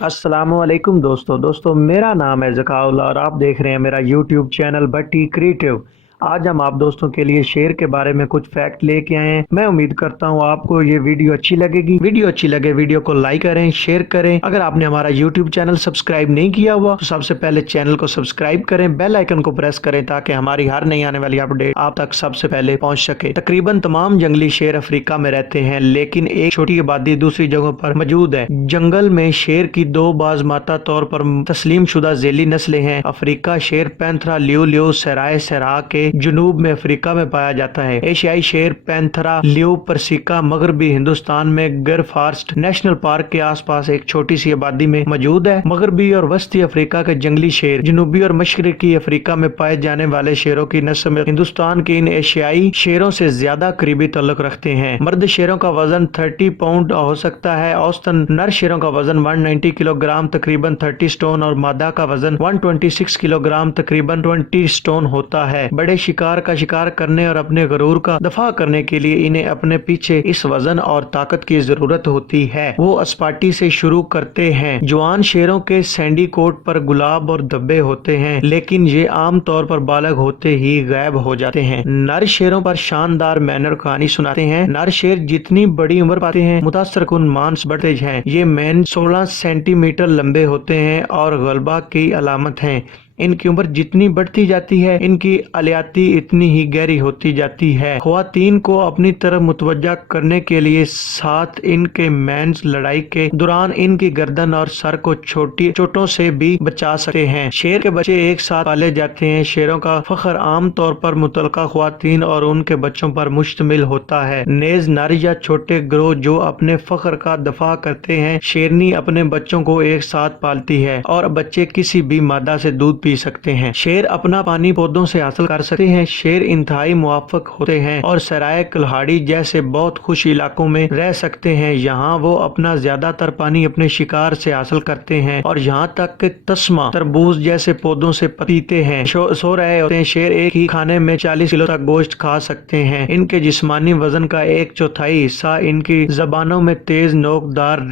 अस्सलाम वालेकुम दोस्तों मेरा नाम है ज़काउल्लाह और आप देख रहे हैं मेरा यूट्यूब चैनल भट्टी क्रिएटिव। आज हम आप दोस्तों के लिए शेर के बारे में कुछ फैक्ट लेके आए हैं। मैं उम्मीद करता हूँ आपको ये वीडियो अच्छी लगेगी। वीडियो अच्छी लगे वीडियो को लाइक करें, शेयर करें। अगर आपने हमारा यूट्यूब चैनल सब्सक्राइब नहीं किया हुआ तो सबसे पहले चैनल को सब्सक्राइब करें, बेल आइकन को प्रेस करें ताकि हमारी हर नई आने वाली अपडेट आप तक सबसे पहले पहुंच सके। तकरीबन तमाम जंगली शेर अफ्रीका में रहते हैं, लेकिन एक छोटी आबादी दूसरी जगहों पर मौजूद है। जंगल में शेर की दो बाज़माता तौर पर तस्लीम शुदा झेली नस्लें हैं। अफ्रीका शेर पैंथरा लियो लियो सराय सरा के जुनूब में अफ्रीका में पाया जाता है। एशियाई शेर पैंथरा लियो परसिका मगरबी हिंदुस्तान में गिर फॉरेस्ट नेशनल पार्क के आसपास एक छोटी सी आबादी में मौजूद है। मगरबी और वस्ती अफ्रीका के जंगली शेर जनूबी और मशरकी अफ्रीका में पाए जाने वाले शेरों की नस्ल में हिंदुस्तान के इन एशियाई शेरों से ज्यादा करीबी ताल्लुक रखते हैं। मर्द शेरों का वजन 30 पाउंड हो सकता है। औसतन नर शेरों का वजन 190 किलोग्राम तकरीबन 30 स्टोन और मादा का वजन 126 किलोग्राम तकरीबन 20 स्टोन होता है। बड़े शिकार का शिकार करने और अपने गरूर का दफा करने के लिए इन्हें अपने पीछे इस वजन और ताकत की जरूरत होती है। वो अस्पाटी से शुरू करते हैं। जवान शेरों के सैंडी कोट पर गुलाब और धब्बे होते हैं, लेकिन ये आम तौर पर बालग होते ही गायब हो जाते हैं। नर शेरों पर शानदार मैनर कहानी सुनाते हैं। नर शेर जितनी बड़ी उम्र पाते हैं मुतासर कुन मांस बढ़ते हैं। ये मैन 16 सेंटीमीटर लंबे होते हैं और गलबा की अलामत हैं। इनकी उम्र जितनी बढ़ती जाती है इनकी अलियाती इतनी ही गहरी होती जाती है। ख्वातीन को अपनी तरफ मुतवज्जा करने के लिए साथ इनके मैंस लड़ाई के दौरान इनकी गर्दन और सर को छोटी चोटों से भी बचा सकते हैं। शेर के बच्चे एक साथ पाले जाते हैं। शेरों का फख्र आम तौर पर मुतलका ख्वातीन और उनके बच्चों पर मुश्तमिल होता है। नेज नर या छोटे ग्रोह जो अपने फख्र का दफा करते हैं। शेरनी अपने बच्चों को एक साथ पालती है और बच्चे किसी भी मादा से दूध पी सकते हैं। शेर अपना पानी पौधों से हासिल कर सकते हैं। शेर इंतहाई मुआफक होते हैं और सराय कुल्हाड़ी जैसे बहुत खुश इलाकों में रह सकते हैं। यहाँ वो अपना ज्यादातर पानी अपने शिकार से हासिल करते हैं और यहाँ तक कि तस्मा तरबूज जैसे पौधों से पीते हैं। सो रहे होते हैं। शेर एक ही खाने में 40 किलो तक गोश्त खा सकते हैं। इनके जिस्मानी वजन का 1/4 हिस्सा इनकी जबानों में तेज नोकदार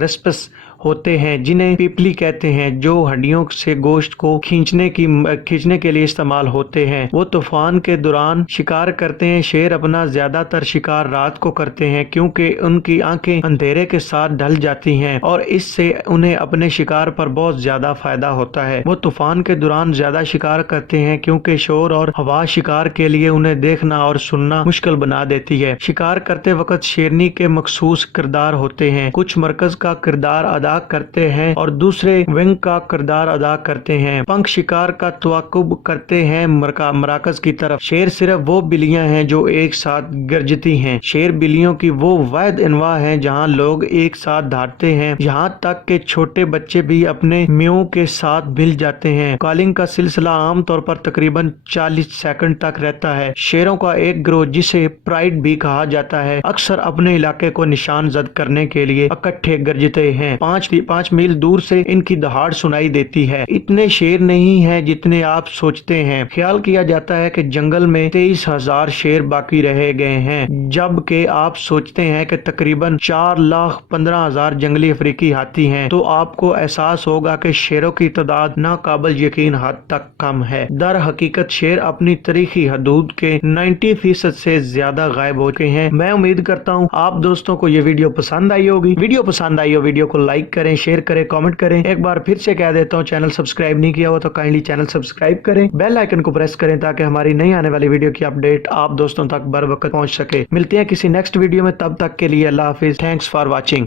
रेस्पस होते हैं, जिन्हें पिपली कहते हैं, जो हड्डियों से गोश्त को खींचने के लिए इस्तेमाल होते हैं। वो तूफान के दौरान शिकार करते हैं। शेर अपना ज्यादातर शिकार रात को करते हैं क्योंकि उनकी आंखें अंधेरे के साथ ढल जाती हैं और इससे उन्हें अपने शिकार पर बहुत ज्यादा फायदा होता है। वो तूफान के दौरान ज्यादा शिकार करते हैं क्योंकि शोर और हवा शिकार के लिए उन्हें देखना और सुनना मुश्किल बना देती है। शिकार करते वक्त शेरनी के मखसूस किरदार होते हैं। कुछ मरकज का किरदार अदा करते हैं और दूसरे विंग का किरदार अदा करते हैं। पंख शिकार का तवाकुब करते हैं मराकज की तरफ। शेर सिर्फ वो बिल्लियां हैं जो एक साथ गरजती हैं। शेर बिल्लियों की वो वाहिद इनवा है जहां लोग एक साथ दौड़ते हैं। यहाँ तक के छोटे बच्चे भी अपने म्यू के साथ मिल जाते हैं। कॉलिंग का सिलसिला आमतौर पर तकरीबन 40 सेकंड तक रहता है। शेरों का एक ग्रोह जिसे प्राइड भी कहा जाता है अक्सर अपने इलाके को निशान जद करने के लिए इकट्ठे गरजते हैं। 5 मील दूर से इनकी दहाड़ सुनाई देती है। इतने शेर नहीं हैं जितने आप सोचते हैं। ख्याल किया जाता है कि जंगल में 23,000 शेर बाकी रह गए हैं, जबकि आप सोचते हैं कि तकरीबन 4,15,000 जंगली अफ्रीकी हाथी हैं, तो आपको एहसास होगा कि शेरों की तादाद नाकाबिल यकीन हद तक कम है। दर हकीकत शेर अपनी तारीखी हदूद के 90% से ज्यादा गायब हो चुके हैं। मैं उम्मीद करता हूँ आप दोस्तों को ये वीडियो पसंद आई होगी। वीडियो को लाइक करें, शेयर करें, कमेंट करें। एक बार फिर से कह देता हूँ, चैनल सब्सक्राइब नहीं किया हो तो काइंडली चैनल सब्सक्राइब करें, बेल आइकन को प्रेस करें ताकि हमारी नई आने वाली वीडियो की अपडेट आप दोस्तों तक बर वक्त पहुंच सके। मिलते हैं किसी नेक्स्ट वीडियो में, तब तक के लिए अल्लाह हाफिज। Thanks for watching.